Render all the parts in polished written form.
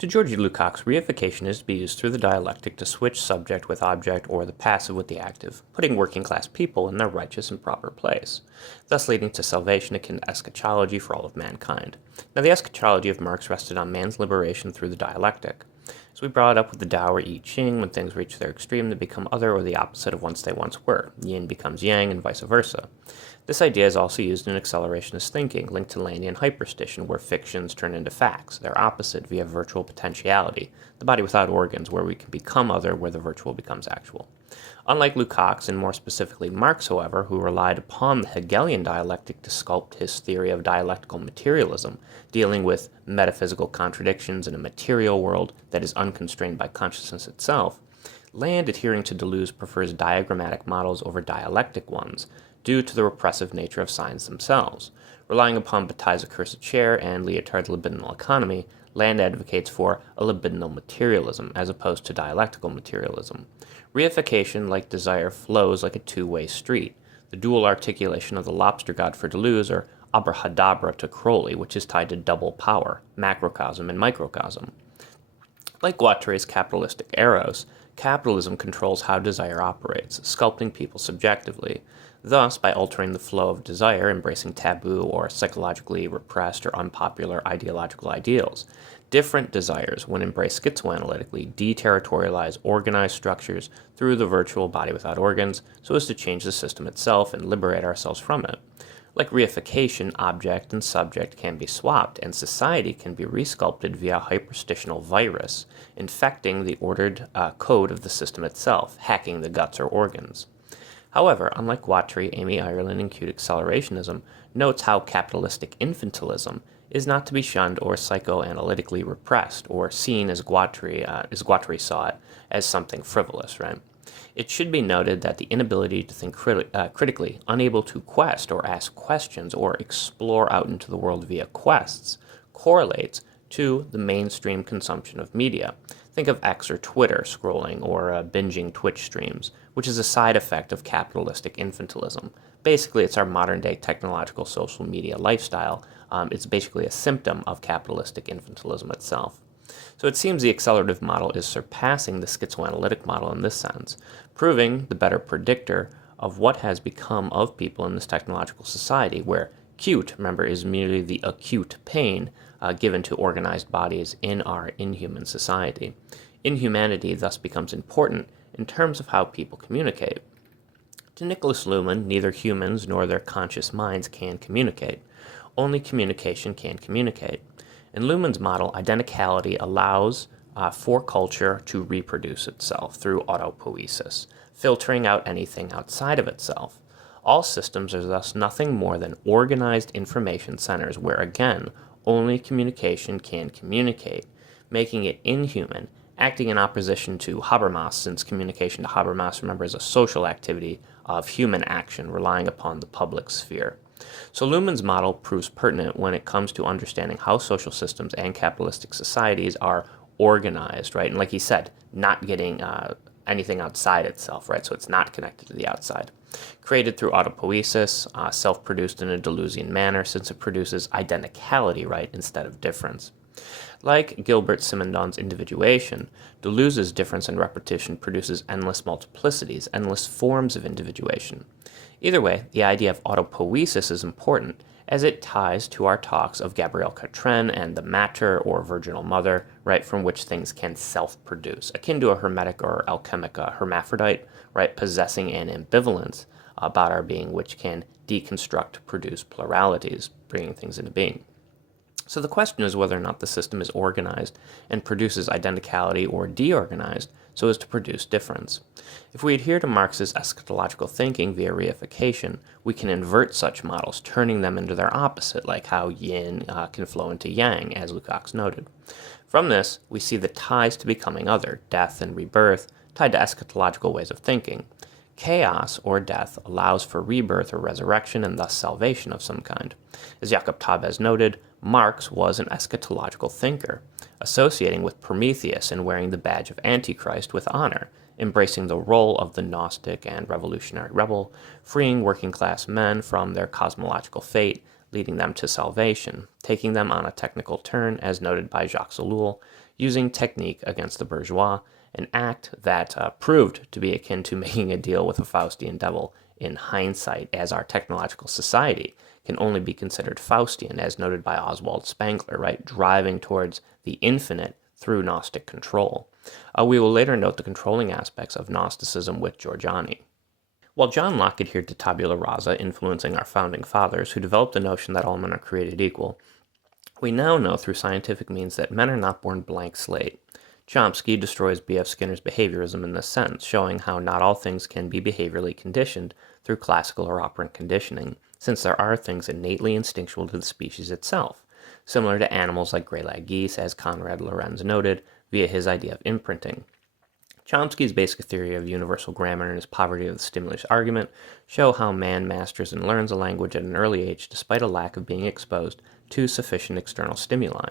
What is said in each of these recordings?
To Georgy Lukács, reification is to be used through the dialectic to switch subject with object or the passive with the active, putting working class people in their righteous and proper place, thus leading to salvation akin to eschatology for all of mankind. Now, the eschatology of Marx rested on man's liberation through the dialectic. As we brought up with the Tao or I Ching, when things reach their extreme, they become other or the opposite of whence they once were. Yin becomes yang and vice versa. This idea is also used in accelerationist thinking, linked to Landian hyperstition, where fictions turn into facts, their opposite via virtual potentiality, the body without organs, where we can become other, where the virtual becomes actual. Unlike Lukács, and more specifically Marx, however, who relied upon the Hegelian dialectic to sculpt his theory of dialectical materialism, dealing with metaphysical contradictions in a material world that is unconstrained by consciousness itself, Land, adhering to Deleuze, prefers diagrammatic models over dialectic ones, due to the repressive nature of signs themselves. Relying upon Bataille's accursed chair and Lyotard's libidinal economy, Land advocates for a libidinal materialism as opposed to dialectical materialism. Reification, like desire, flows like a two-way street. The dual articulation of the lobster god for Deleuze, or abrahadabra to Crowley, which is tied to double power, macrocosm and microcosm. Like Guattari's capitalistic eros, capitalism controls how desire operates, sculpting people subjectively. Thus, by altering the flow of desire, embracing taboo or psychologically repressed or unpopular ideological ideals, different desires, when embraced schizoanalytically, deterritorialize organized structures through the virtual body without organs so as to change the system itself and liberate ourselves from it. Like reification, object and subject can be swapped, and society can be resculpted via hyperstitional virus, infecting the ordered code of the system itself, hacking the guts or organs. However, unlike Guattari, Amy Ireland, and Cute Accelerationism, notes how capitalistic infantilism is not to be shunned or psychoanalytically repressed, or seen as Guattari saw it, as something frivolous, right? It should be noted that the inability to think critically, unable to quest or ask questions or explore out into the world via quests, correlates to the mainstream consumption of media. Think of X or Twitter scrolling or binging Twitch streams, which is a side effect of capitalistic infantilism. Basically, it's our modern-day technological social media lifestyle. It's basically a symptom of capitalistic infantilism itself. So it seems the accelerative model is surpassing the schizoanalytic model in this sense, proving the better predictor of what has become of people in this technological society, where cute, remember, is merely the acute pain given to organized bodies in our inhuman society. Inhumanity thus becomes important in terms of how people communicate. To Nicholas Luhmann, neither humans nor their conscious minds can communicate. Only communication can communicate. In Luhmann's model, identicality allows for culture to reproduce itself through autopoiesis, filtering out anything outside of itself. All systems are thus nothing more than organized information centers where, again, only communication can communicate, making it inhuman, acting in opposition to Habermas, since communication to Habermas, remember, is a social activity of human action relying upon the public sphere. So Luhmann's model proves pertinent when it comes to understanding how social systems and capitalistic societies are organized, right? And like he said, not getting anything outside itself, right? So it's not connected to the outside. Created through autopoiesis, self-produced in a Deleuzian manner, since it produces identicality, right, instead of difference. Like Gilbert Simondon's individuation, Deleuze's difference and repetition produces endless multiplicities, endless forms of individuation. Either way, the idea of autopoiesis is important, as it ties to our talks of Gabrielle Catren and the mater or virginal mother, right, from which things can self-produce, akin to a hermetic or alchemic hermaphrodite, right, possessing an ambivalence about our being which can deconstruct to produce pluralities, bringing things into being. So the question is whether or not the system is organized and produces identicality or deorganized so as to produce difference. If we adhere to Marx's eschatological thinking via reification, we can invert such models, turning them into their opposite, like how yin can flow into yang, as Lukács noted. From this, we see the ties to becoming other, death and rebirth, tied to eschatological ways of thinking. Chaos, or death, allows for rebirth or resurrection and thus salvation of some kind. As Jakob Taube has noted, Marx was an eschatological thinker, associating with Prometheus and wearing the badge of Antichrist with honor, embracing the role of the Gnostic and revolutionary rebel, freeing working-class men from their cosmological fate, leading them to salvation, taking them on a technical turn, as noted by Jacques Ellul, using technique against the bourgeois, an act that proved to be akin to making a deal with a Faustian devil in hindsight, as our technological society can only be considered Faustian, as noted by Oswald Spengler, right? Driving towards the infinite through Gnostic control. We will later note the controlling aspects of Gnosticism with Giorgiani. While John Locke adhered to tabula rasa, influencing our founding fathers, who developed the notion that all men are created equal, we now know through scientific means that men are not born blank slate. Chomsky destroys B.F. Skinner's behaviorism in this sense, showing how not all things can be behaviorally conditioned through classical or operant conditioning, since there are things innately instinctual to the species itself, similar to animals like gray-lag geese, as Konrad Lorenz noted, via his idea of imprinting. Chomsky's basic theory of universal grammar and his poverty of the stimulus argument show how man masters and learns a language at an early age despite a lack of being exposed to sufficient external stimuli.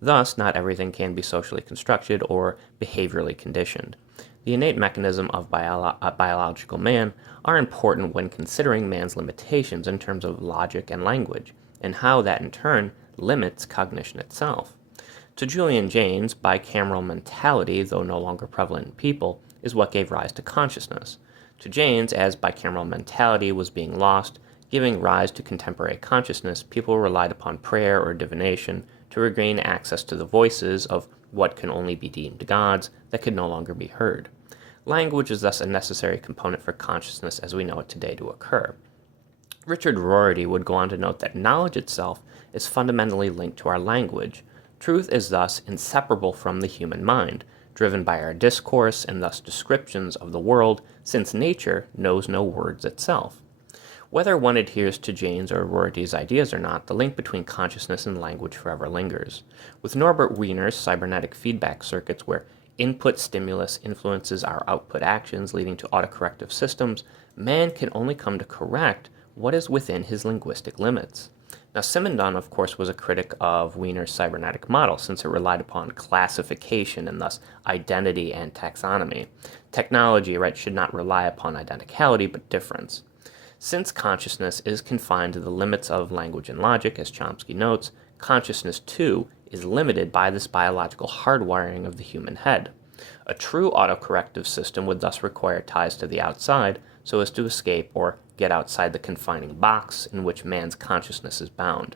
Thus, not everything can be socially constructed or behaviorally conditioned. The innate mechanism of biological man are important when considering man's limitations in terms of logic and language, and how that in turn limits cognition itself. To Julian Jaynes, bicameral mentality, though no longer prevalent in people, is what gave rise to consciousness. To Jaynes, as bicameral mentality was being lost, giving rise to contemporary consciousness, people relied upon prayer or divination to regain access to the voices of what can only be deemed gods that could no longer be heard. Language is thus a necessary component for consciousness as we know it today to occur. Richard Rorty would go on to note that knowledge itself is fundamentally linked to our language. Truth is thus inseparable from the human mind, driven by our discourse and thus descriptions of the world, since nature knows no words itself. Whether one adheres to Jaynes or Rorty's ideas or not, the link between consciousness and language forever lingers. With Norbert Wiener's cybernetic feedback circuits, where input stimulus influences our output actions, leading to autocorrective systems, man can only come to correct what is within his linguistic limits. Now, Simondon, of course, was a critic of Wiener's cybernetic model, since it relied upon classification and thus identity and taxonomy. Technology, right, should not rely upon identicality, but difference. Since consciousness is confined to the limits of language and logic, as Chomsky notes, consciousness, too, is limited by this biological hardwiring of the human head. A true autocorrective system would thus require ties to the outside so as to escape or get outside the confining box in which man's consciousness is bound.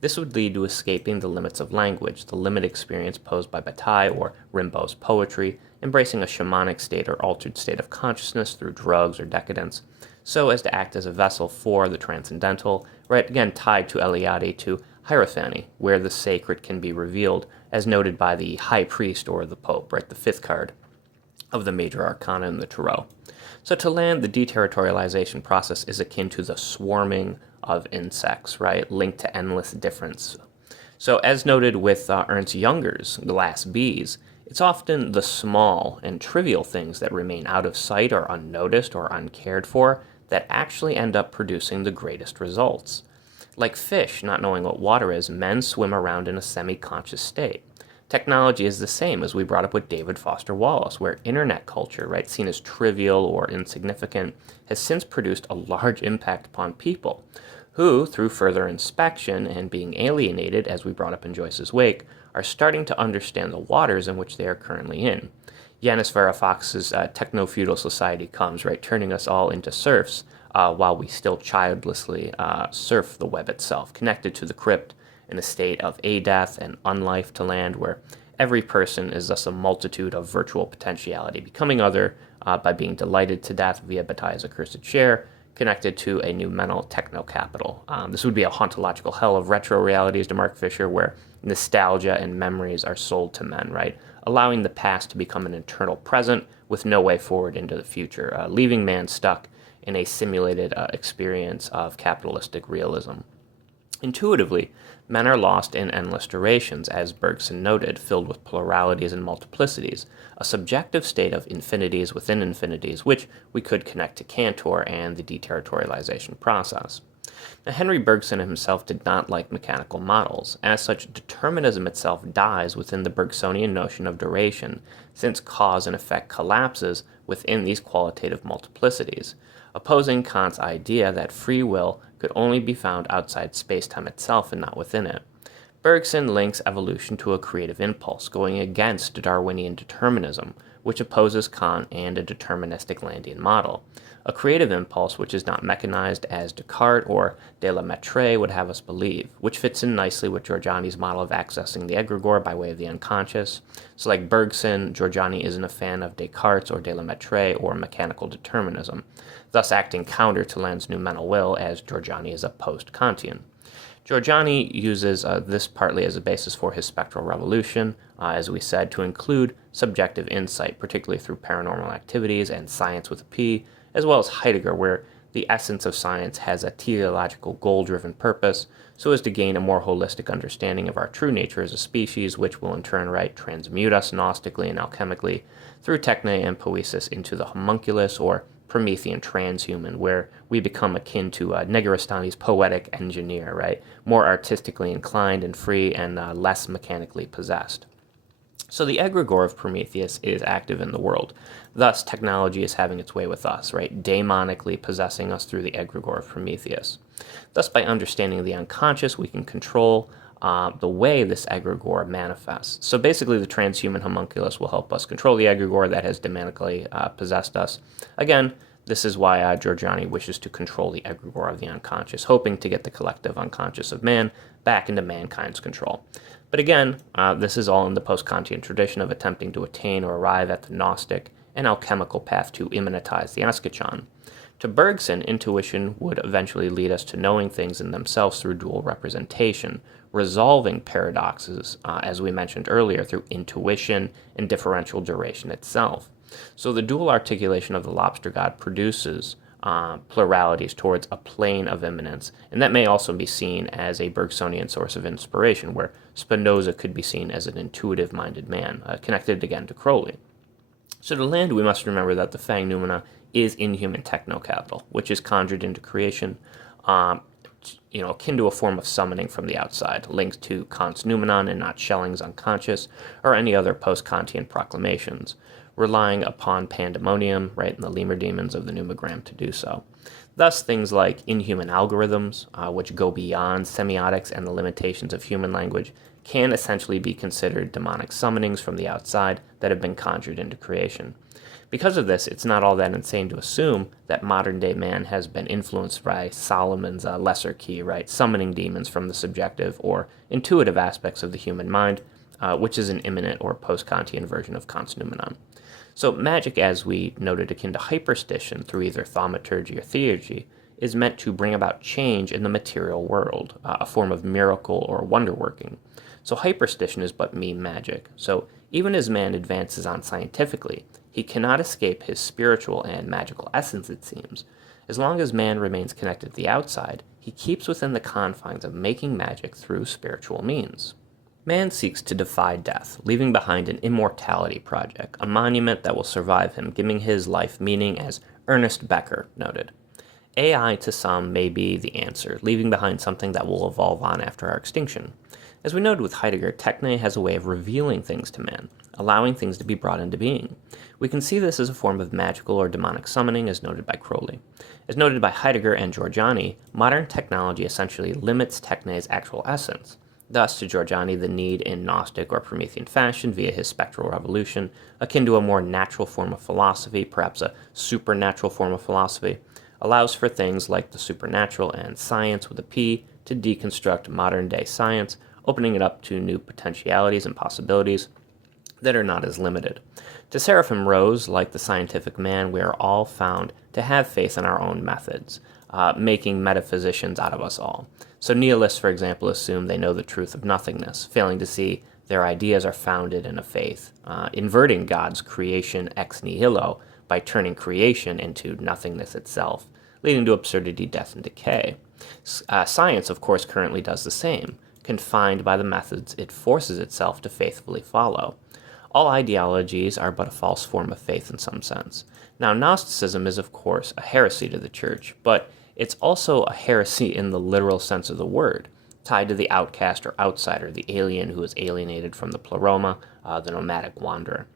This would lead to escaping the limits of language, the limit experience posed by Bataille or Rimbaud's poetry, embracing a shamanic state or altered state of consciousness through drugs or decadence, so as to act as a vessel for the transcendental, right, again tied to Eliade to hierophany, where the sacred can be revealed, as noted by the high priest or the pope, right, the fifth card of the major arcana in the tarot. So to land, the deterritorialization process is akin to the swarming of insects, right, linked to endless difference. So as noted with Ernst Junger's glass bees, it's often the small and trivial things that remain out of sight or unnoticed or uncared for that actually end up producing the greatest results. Like fish not knowing what water is, men swim around in a semi-conscious state. Technology is the same, as we brought up with David Foster Wallace, where internet culture, right, seen as trivial or insignificant, has since produced a large impact upon people, who, through further inspection and being alienated, as we brought up in Joyce's Wake, are starting to understand the waters in which they are currently in. Yanis Varoufakis's techno-feudal society comes, right, turning us all into serfs, while we still childlessly surf the web itself, connected to the crypt in a state of a-death and unlife to land, where every person is thus a multitude of virtual potentiality, becoming other by being delighted to death via Bataille's accursed share, connected to a new mental techno-capital. This would be a hauntological hell of retro realities to Mark Fisher, where nostalgia and memories are sold to men, right, allowing the past to become an eternal present with no way forward into the future, leaving man stuck in a simulated experience of capitalistic realism. Intuitively, men are lost in endless durations, as Bergson noted, filled with pluralities and multiplicities, a subjective state of infinities within infinities, which we could connect to Cantor and the deterritorialization process. Now, Henry Bergson himself did not like mechanical models. As such, determinism itself dies within the Bergsonian notion of duration, since cause and effect collapses within these qualitative multiplicities, opposing Kant's idea that free will could only be found outside space-time itself and not within it. Bergson links evolution to a creative impulse, going against Darwinian determinism, which opposes Kant and a deterministic Landian model. A creative impulse which is not mechanized as Descartes or de la Mettrie would have us believe, which fits in nicely with Giorgiani's model of accessing the egregore by way of the unconscious. So like Bergson, Giorgiani isn't a fan of Descartes or de la Mettrie or mechanical determinism, thus acting counter to Land's new mental will, as Giorgiani is a post-Kantian. Giorgiani uses this partly as a basis for his spectral revolution, as we said, to include subjective insight, particularly through paranormal activities and science with a P, as well as Heidegger, where the essence of science has a teleological goal-driven purpose, so as to gain a more holistic understanding of our true nature as a species, which will in turn transmute us gnostically and alchemically through techne and poesis into the homunculus or Promethean transhuman, where we become akin to Negarestani's poetic engineer, more artistically inclined and free and less mechanically possessed. So the egregore of Prometheus is active in the world. Thus, technology is having its way with us, daemonically possessing us through the egregore of Prometheus. Thus, by understanding the unconscious, we can control the way this egregore manifests. So basically, the transhuman homunculus will help us control the egregore that has demonically possessed us. Again, this is why Giorgiani wishes to control the egregore of the unconscious, hoping to get the collective unconscious of man back into mankind's control. But again, this is all in the post-Kantian tradition of attempting to attain or arrive at the Gnostic and alchemical path to immanentize the eschaton. To Bergson, intuition would eventually lead us to knowing things in themselves through dual representation, resolving paradoxes, as we mentioned earlier, through intuition and differential duration itself. So the dual articulation of the lobster god produces pluralities towards a plane of immanence, and that may also be seen as a Bergsonian source of inspiration, where Spinoza could be seen as an intuitive-minded man, connected again to Crowley. So to Land, we must remember that the Fang Noumena is inhuman techno-capital, which is conjured into creation, akin to a form of summoning from the outside, linked to Kant's noumenon and not Schelling's unconscious, or any other post-Kantian proclamations, relying upon pandemonium, and the lemur demons of the numogram to do so. Thus, things like inhuman algorithms, which go beyond semiotics and the limitations of human language, can essentially be considered demonic summonings from the outside that have been conjured into creation. Because of this, it's not all that insane to assume that modern-day man has been influenced by Solomon's lesser key, summoning demons from the subjective or intuitive aspects of the human mind, which is an immanent or post-Kantian version of Kant's noumenon. So magic, as we noted, akin to hyperstition through either thaumaturgy or theurgy, is meant to bring about change in the material world, a form of miracle or wonder-working. So hyperstition is but meme magic. So even as man advances on scientifically, he cannot escape his spiritual and magical essence, it seems. As long as man remains connected to the outside, he keeps within the confines of making magic through spiritual means. Man seeks to defy death, leaving behind an immortality project, a monument that will survive him, giving his life meaning, as Ernest Becker noted. AI to some may be the answer, leaving behind something that will evolve on after our extinction. As we noted with Heidegger, techne has a way of revealing things to man, allowing things to be brought into being. We can see this as a form of magical or demonic summoning, as noted by Crowley. As noted by Heidegger and Giorgiani, modern technology essentially limits techne's actual essence. Thus, to Giorgiani, the need in Gnostic or Promethean fashion via his spectral revolution, akin to a more natural form of philosophy, perhaps a supernatural form of philosophy, allows for things like the supernatural and science with a P to deconstruct modern-day science, opening it up to new potentialities and possibilities that are not as limited. To Seraphim Rose, like the scientific man, we are all found to have faith in our own methods, making metaphysicians out of us all. So nihilists, for example, assume they know the truth of nothingness, failing to see their ideas are founded in a faith, inverting God's creation ex nihilo by turning creation into nothingness itself, leading to absurdity, death, and decay. Science, of course, currently does the same, confined by the methods it forces itself to faithfully follow. All ideologies are but a false form of faith in some sense. Now, Gnosticism is, of course, a heresy to the Church, but it's also a heresy in the literal sense of the word, tied to the outcast or outsider, the alien who is alienated from the pleroma, the nomadic wanderer.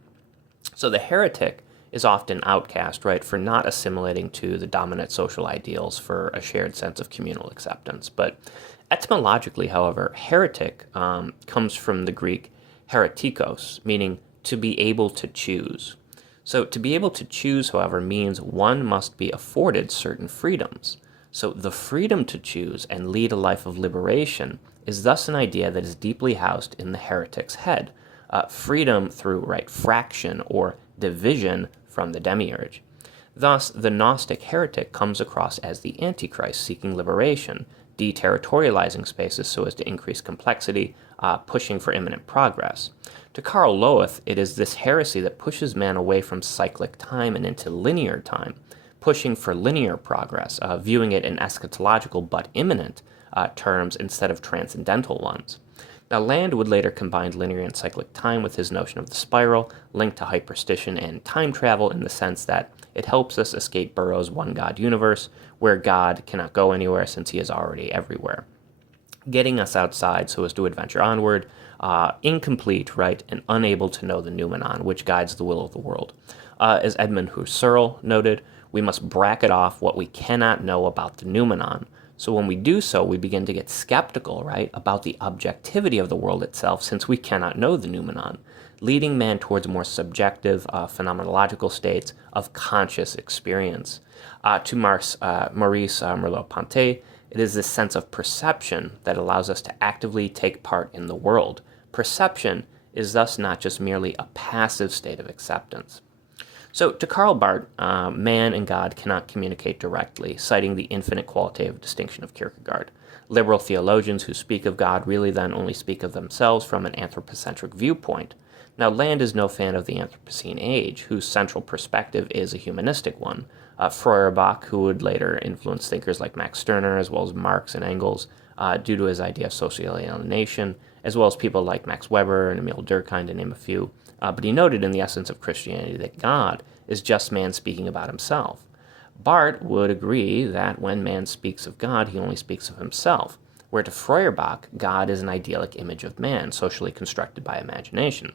So the heretic is often outcast, for not assimilating to the dominant social ideals for a shared sense of communal acceptance. But Etymologically, however, heretic comes from the Greek heretikos, meaning to be able to choose. So to be able to choose, however, means one must be afforded certain freedoms. So the freedom to choose and lead a life of liberation is thus an idea that is deeply housed in the heretic's head. Freedom through fraction or division from the demiurge. Thus, the Gnostic heretic comes across as the Antichrist seeking liberation, deterritorializing spaces so as to increase complexity, pushing for imminent progress. To Karl Loeth, it is this heresy that pushes man away from cyclic time and into linear time, pushing for linear progress, viewing it in eschatological but imminent terms instead of transcendental ones. Now, Land would later combine linear and cyclic time with his notion of the spiral, linked to hyperstition and time travel in the sense that it helps us escape Burroughs' one-God universe, where God cannot go anywhere since he is already everywhere. Getting us outside so as to adventure onward, incomplete, and unable to know the noumenon, which guides the will of the world. As Edmund Husserl noted, we must bracket off what we cannot know about the noumenon. So when we do so, we begin to get skeptical, about the objectivity of the world itself, since we cannot know the noumenon, leading man towards more subjective, phenomenological states of conscious experience. To Maurice Merleau-Ponty, it is this sense of perception that allows us to actively take part in the world. Perception is thus not just merely a passive state of acceptance. So, to Karl Barth, man and God cannot communicate directly, citing the infinite qualitative distinction of Kierkegaard. Liberal theologians who speak of God really then only speak of themselves from an anthropocentric viewpoint. Now, Land is no fan of the Anthropocene age, whose central perspective is a humanistic one. Feuerbach, who would later influence thinkers like Max Stirner, as well as Marx and Engels, due to his idea of social alienation, as well as people like Max Weber and Emile Durkheim, to name a few. But he noted in the essence of Christianity that God is just man speaking about himself. Barth would agree that when man speaks of God, he only speaks of himself, where to Feuerbach, God is an idyllic image of man, socially constructed by imagination.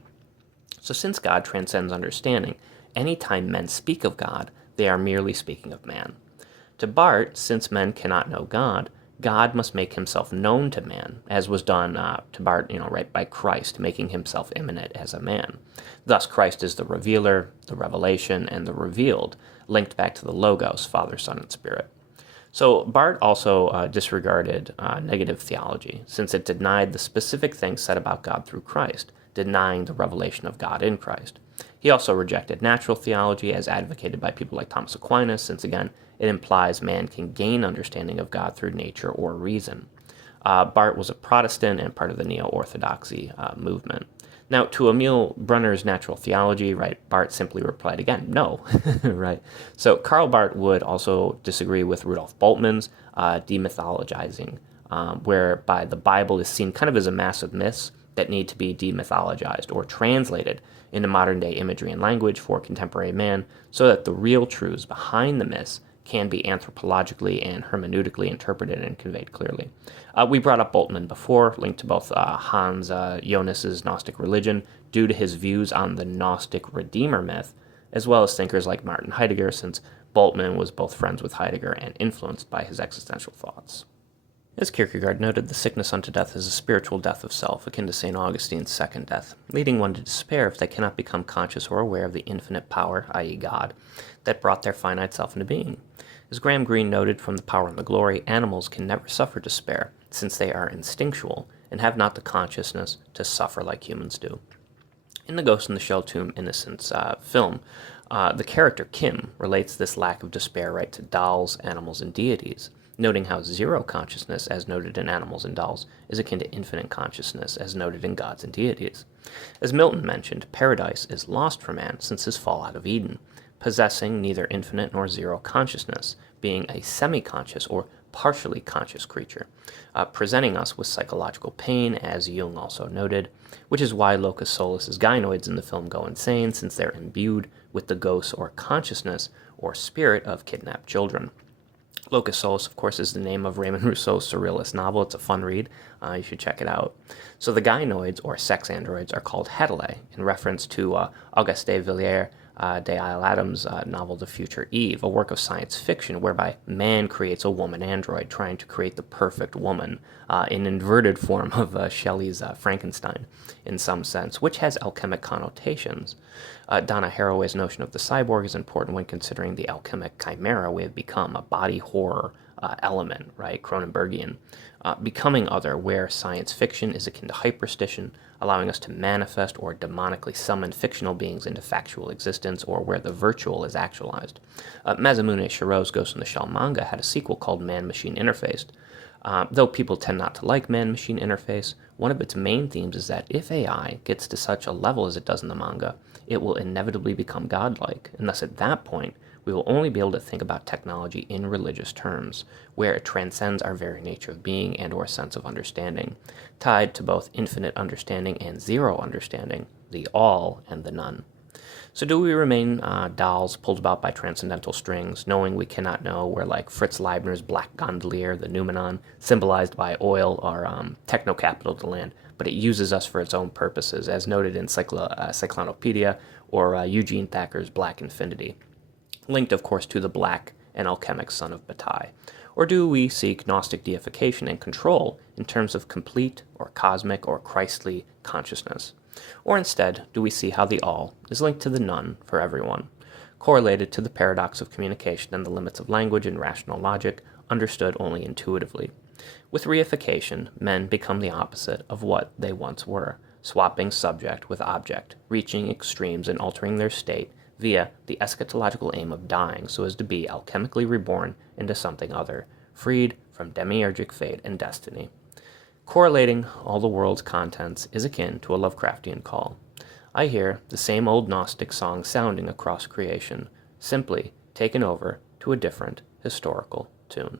So since God transcends understanding, any time men speak of God, they are merely speaking of man. To Barth, since men cannot know God, God must make himself known to man, as was done to Barth, by Christ, making himself immanent as a man. Thus, Christ is the revealer, the revelation, and the revealed, linked back to the Logos, Father, Son, and Spirit. So Barth also disregarded negative theology, since it denied the specific things said about God through Christ, denying the revelation of God in Christ. He also rejected natural theology as advocated by people like Thomas Aquinas, since again, it implies man can gain understanding of God through nature or reason. Barth was a Protestant and part of the Neo-Orthodoxy movement. Now, to Emil Brunner's natural theology, Barth simply replied again, no, So Karl Barth would also disagree with Rudolf Bultmann's demythologizing, whereby the Bible is seen kind of as a mass of myths that need to be demythologized or translated into modern-day imagery and language for contemporary man so that the real truths behind the myths can be anthropologically and hermeneutically interpreted and conveyed clearly. We brought up Bultmann before, linked to both Hans Jonas's Gnostic religion due to his views on the Gnostic Redeemer myth, as well as thinkers like Martin Heidegger, since Bultmann was both friends with Heidegger and influenced by his existential thoughts. As Kierkegaard noted, the sickness unto death is a spiritual death of self, akin to St. Augustine's second death, leading one to despair if they cannot become conscious or aware of the infinite power, i.e. God, that brought their finite self into being. As Graham Greene noted from The Power and the Glory, animals can never suffer despair, since they are instinctual and have not the consciousness to suffer like humans do. In the Ghost in the Shell Tomb Innocence film, the character Kim relates this lack of despair to dolls, animals, and deities, noting how zero consciousness, as noted in animals and dolls, is akin to infinite consciousness, as noted in gods and deities. As Milton mentioned, paradise is lost for man since his fall out of Eden, possessing neither infinite nor zero consciousness, being a semi-conscious or partially conscious creature, presenting us with psychological pain, as Jung also noted, which is why locus solus's gynoids in the film go insane, since they're imbued with the ghost or consciousness or spirit of kidnapped children. Locus Solus, of course, is the name of Raymond Rousseau's surrealist novel. It's a fun read. You should check it out. So the gynoids, or sex androids, are called Hedelae, in reference to Auguste Villiers' Dale Adams' novel The Future Eve, a work of science fiction whereby man creates a woman android trying to create the perfect woman, an inverted form of Shelley's Frankenstein in some sense, which has alchemic connotations. Donna Haraway's notion of the cyborg is important when considering the alchemic chimera we have become, a body horror element, right? Cronenbergian. Becoming other, where science fiction is akin to hyperstition, allowing us to manifest or demonically summon fictional beings into factual existence, or where the virtual is actualized. Masamune Shirow's Ghost in the Shell manga had a sequel called Man-Machine Interface. Though people tend not to like man-machine interface, one of its main themes is that if AI gets to such a level as it does in the manga, it will inevitably become godlike, and thus at that point, we will only be able to think about technology in religious terms, where it transcends our very nature of being and or sense of understanding, tied to both infinite understanding and zero understanding, the all and the none. So do we remain dolls pulled about by transcendental strings, knowing we cannot know, where like Fritz Leibner's black gondolier, the Numenon, symbolized by oil, or techno-capital of the land, but it uses us for its own purposes, as noted in Cyclonopedia or Eugene Thacker's Black Infinity, linked, of course, to the black and alchemic son of Bataille? Or do we seek Gnostic deification and control in terms of complete or cosmic or Christly consciousness? Or instead, do we see how the all is linked to the none for everyone, correlated to the paradox of communication and the limits of language and rational logic, understood only intuitively? With reification, men become the opposite of what they once were, swapping subject with object, reaching extremes and altering their state via the eschatological aim of dying so as to be alchemically reborn into something other, freed from demiurgic fate and destiny. Correlating all the world's contents is akin to a Lovecraftian call. I hear the same old Gnostic song sounding across creation, simply taken over to a different historical tune.